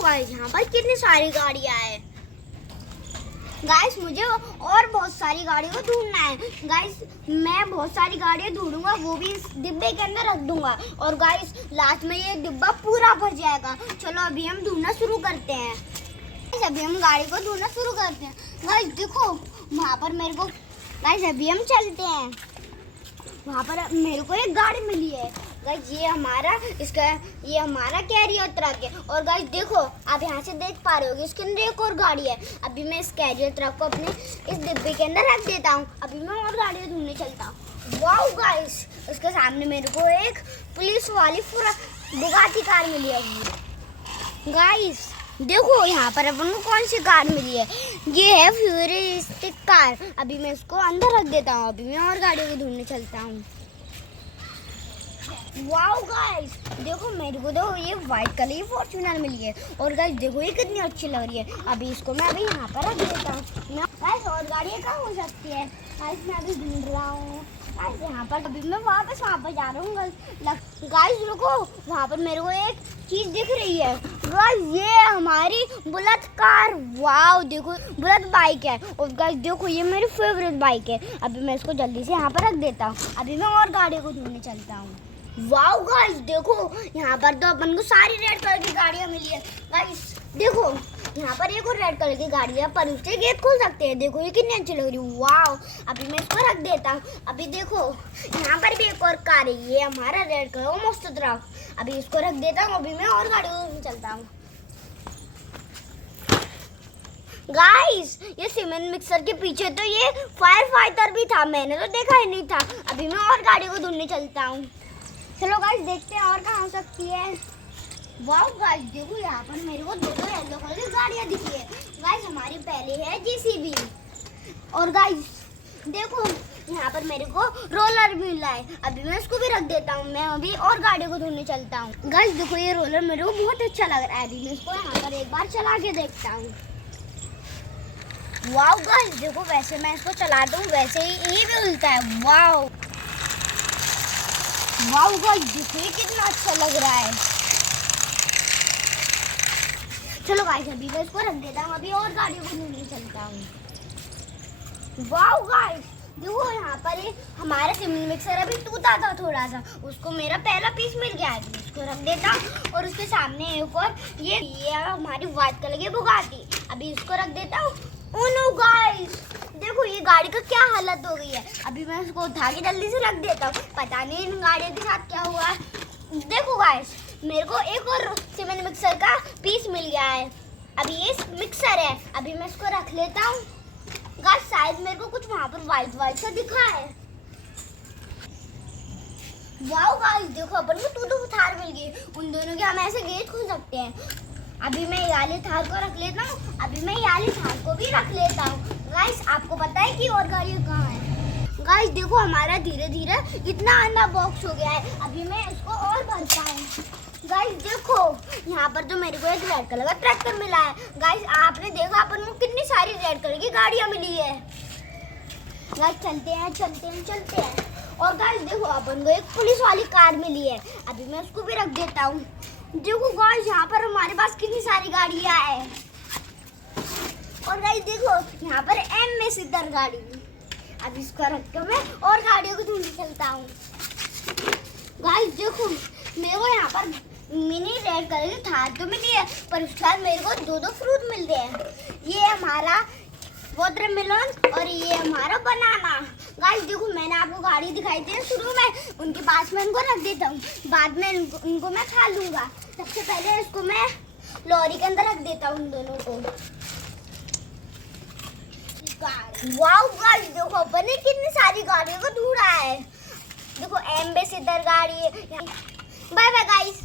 देखो गाइस यहाँ पर कितनी सारी गाड़ियाँ हैं। गाइस मुझे और बहुत सारी गाड़ियों को ढूंढना है। गाइस मैं बहुत सारी गाड़ियाँ ढूंढूंगा, वो भी इस डिब्बे के अंदर रख दूंगा और गाइस लास्ट में ये डिब्बा पूरा भर जाएगा। चलो अभी हम ढूंढना शुरू करते हैं। अभी हम गाड़ी को ढूंढना शुरू करते हैं। गाइस देखो वहाँ पर मेरे को, गाइस अभी हम चलते हैं। वहाँ पर मेरे को एक गाड़ी मिली है। गाइस ये हमारा कैरियर ट्रक है। और गाइस देखो आप यहाँ से देख पा रहे होगे इसके अंदर एक और गाड़ी है। अभी मैं इस कैरियर ट्रक को अपने इस डिब्बे के अंदर रख देता हूँ। अभी मैं और गाड़ियाँ ढूंढने चलता हूँ। वाओ गाइस उसके सामने मेरे को एक पुलिस वाली पूरा बुगाटी कार मिली है। गाइस देखो यहाँ पर अपन को कौन सी कार मिली है। ये है फ्यूरिस्टिक कार। अभी मैं इसको अंदर रख देता हूँ। अभी मैं और गाड़ियों को ढूंढने चलता हूँ। वाओ गाइस देखो मेरे को देखो ये वाइट कलर की फॉर्च्यूनर मिली है। और गाइस देखो ये कितनी अच्छी लग रही है। अभी इसको मैं अभी यहाँ पर रख देता हूँ। गाइस और गाड़ियाँ कहाँ हो सकती है। गाइस मैं अभी ढूंढ रहा हूँ। गाइस यहाँ पर अभी मैं वापस वहाँ पर जा रहा हूँ। गाइस रुको, वहाँ पर मेरे को एक चीज़ दिख रही है। गाइस ये हमारी बुलेट कार। वाओ देखो बुलेट बाइक है। और गाइस देखो ये मेरी फेवरेट बाइक है। अभी मैं इसको जल्दी से यहाँ पर रख देता हूँ। अभी मैं और गाड़ियों को ढूंढने चलता हूँ। वाओ गाइस देखो यहाँ पर तो अपन को सारी रेड कलर की गाड़ियाँ मिली है। गाइस देखो यहाँ पर एक और रेड कलर की गाड़ी है, पर उससे गेट खोल सकते हैं। देखो ये कितनी अच्छी लग रही है। वाओ अभी मैं इसको रख देता हूँ। अभी देखो यहाँ पर भी एक और कार है। ये हमारा रेड कलर मस्त ट्रक। अभी इसको रख देता हूँ। अभी मैं और गाड़ियों में चलता हूँ। गाइस ये सीमेंट मिक्सर के पीछे तो ये फायर फाइटर भी था, मैंने तो देखा ही नहीं था। अभी मैं और गाड़ियों को ढूंढने चलता हूँ। चलो गाइस देखते हैं और कहाँ हो सकती है। वाओ गाइस देखो यहाँ पर मेरे को दो येलो कलर की गाड़ियाँ दिखी है। गाइस हमारी पहले है जेसीबी। और गाइस देखो यहाँ पर मेरे को रोलर भी मिला है। अभी मैं इसको भी रख देता हूँ। मैं अभी और गाड़ियों को ढूंढने चलता हूँ। गाइस देखो ये रोलर मेरे को बहुत अच्छा लग रहा है। अभी मैं इसको यहाँ पर एक बार चला के देखता हूँ। वाओ गाइस देखो वैसे मैं इसको चलाता हूँ वैसे ही ये भी उल्टा है। वाओ वाओ गाइस देखो ये कितना अच्छा लग रहा है। चलो गाइस अभी मैं इसको रख देता हूँ। अभी और गाड़ियों को ढूंढने चलता हूँ। वाओ गाइस देखो यहाँ पर हमारा सीमेंट मिक्सर अभी टूटा था थोड़ा सा, उसको मेरा पहला पीस मिल गया है। इसको रख देता हूँ। और उसके सामने एक और ये हमारी व्हाइट कलर की बुगाटी। अभी इसको रख देता हूँ। ओह नो गाइस देखो ये गाड़ी का क्या हालत हो गई है। अभी मैं इसको उठा के जल्दी से रख देता हूँ। पता नहीं इन गाड़ियों के साथ क्या हुआ है। देखो गाइस मेरे को एक और सीमेंट मिक्सर का पीस मिल गया है। अभी ये मिक्सर है। अभी मैं इसको रख लेता हूँ। गाइस शायद मेरे को कुछ वहाँ पर वाइट वाइट सा दिखा है। वाओ गाइस देखो अपन को दो थार मिल गई। उन दोनों के हम ऐसे गेट खोल सकते हैं। अभी मैं ये वाली थार को रख लेता हूँ। अभी मैं ये वाली थार को भी रख लेता हूँ। गाइस आपको पता है कि और गाड़ियाँ कहाँ है। गाइस देखो हमारा धीरे धीरे इतना अंडा बॉक्स हो गया है। अभी मैं इसको और भरता हूँ। गाइस देखो यहाँ पर तो मेरे को एक रेड कलर का ट्रैक्टर मिला है। गाइस आपने देखा अपन को कितनी सारी रेड कलर की गाड़ियाँ मिली है। गाइस चलते हैं चलते हैं चलते हैं। और गाइस देखो अपन को एक पुलिस वाली कार मिली है। अभी मैं उसको भी रख देता हूँ। देखो गाइस यहाँ पर हमारे पास कितनी सारी गाड़ियाँ हैं। और गाइस देखो यहाँ पर एम में सीधर गाड़ी। अब इसको रख कर मैं और गाड़ियों को ढूंढने चलता हूँ। गाइस देखो मेरे को यहाँ पर मिनी रेड कलर की थार तो मिली है, पर उसके बाद मेरे को दो फ्रूट मिल रहे हैं। ये हमारा वाटरमेलन और ये हमारा बनाना। गाइस देखो मैंने आपको गाड़ी दिखाई थी शुरू में, उनके पास में इनको रख देता हूँ। बाद में इनको मैं खा लूँगा। सबसे पहले इसको मैं लॉरी के अंदर रख देता हूँ उन दोनों को। वाओ गाइस देखो अपन ने कितनी सारी गाड़ियों को ढूंढा है। देखो एम्बेसडर गाड़ी है। Bye bye guys.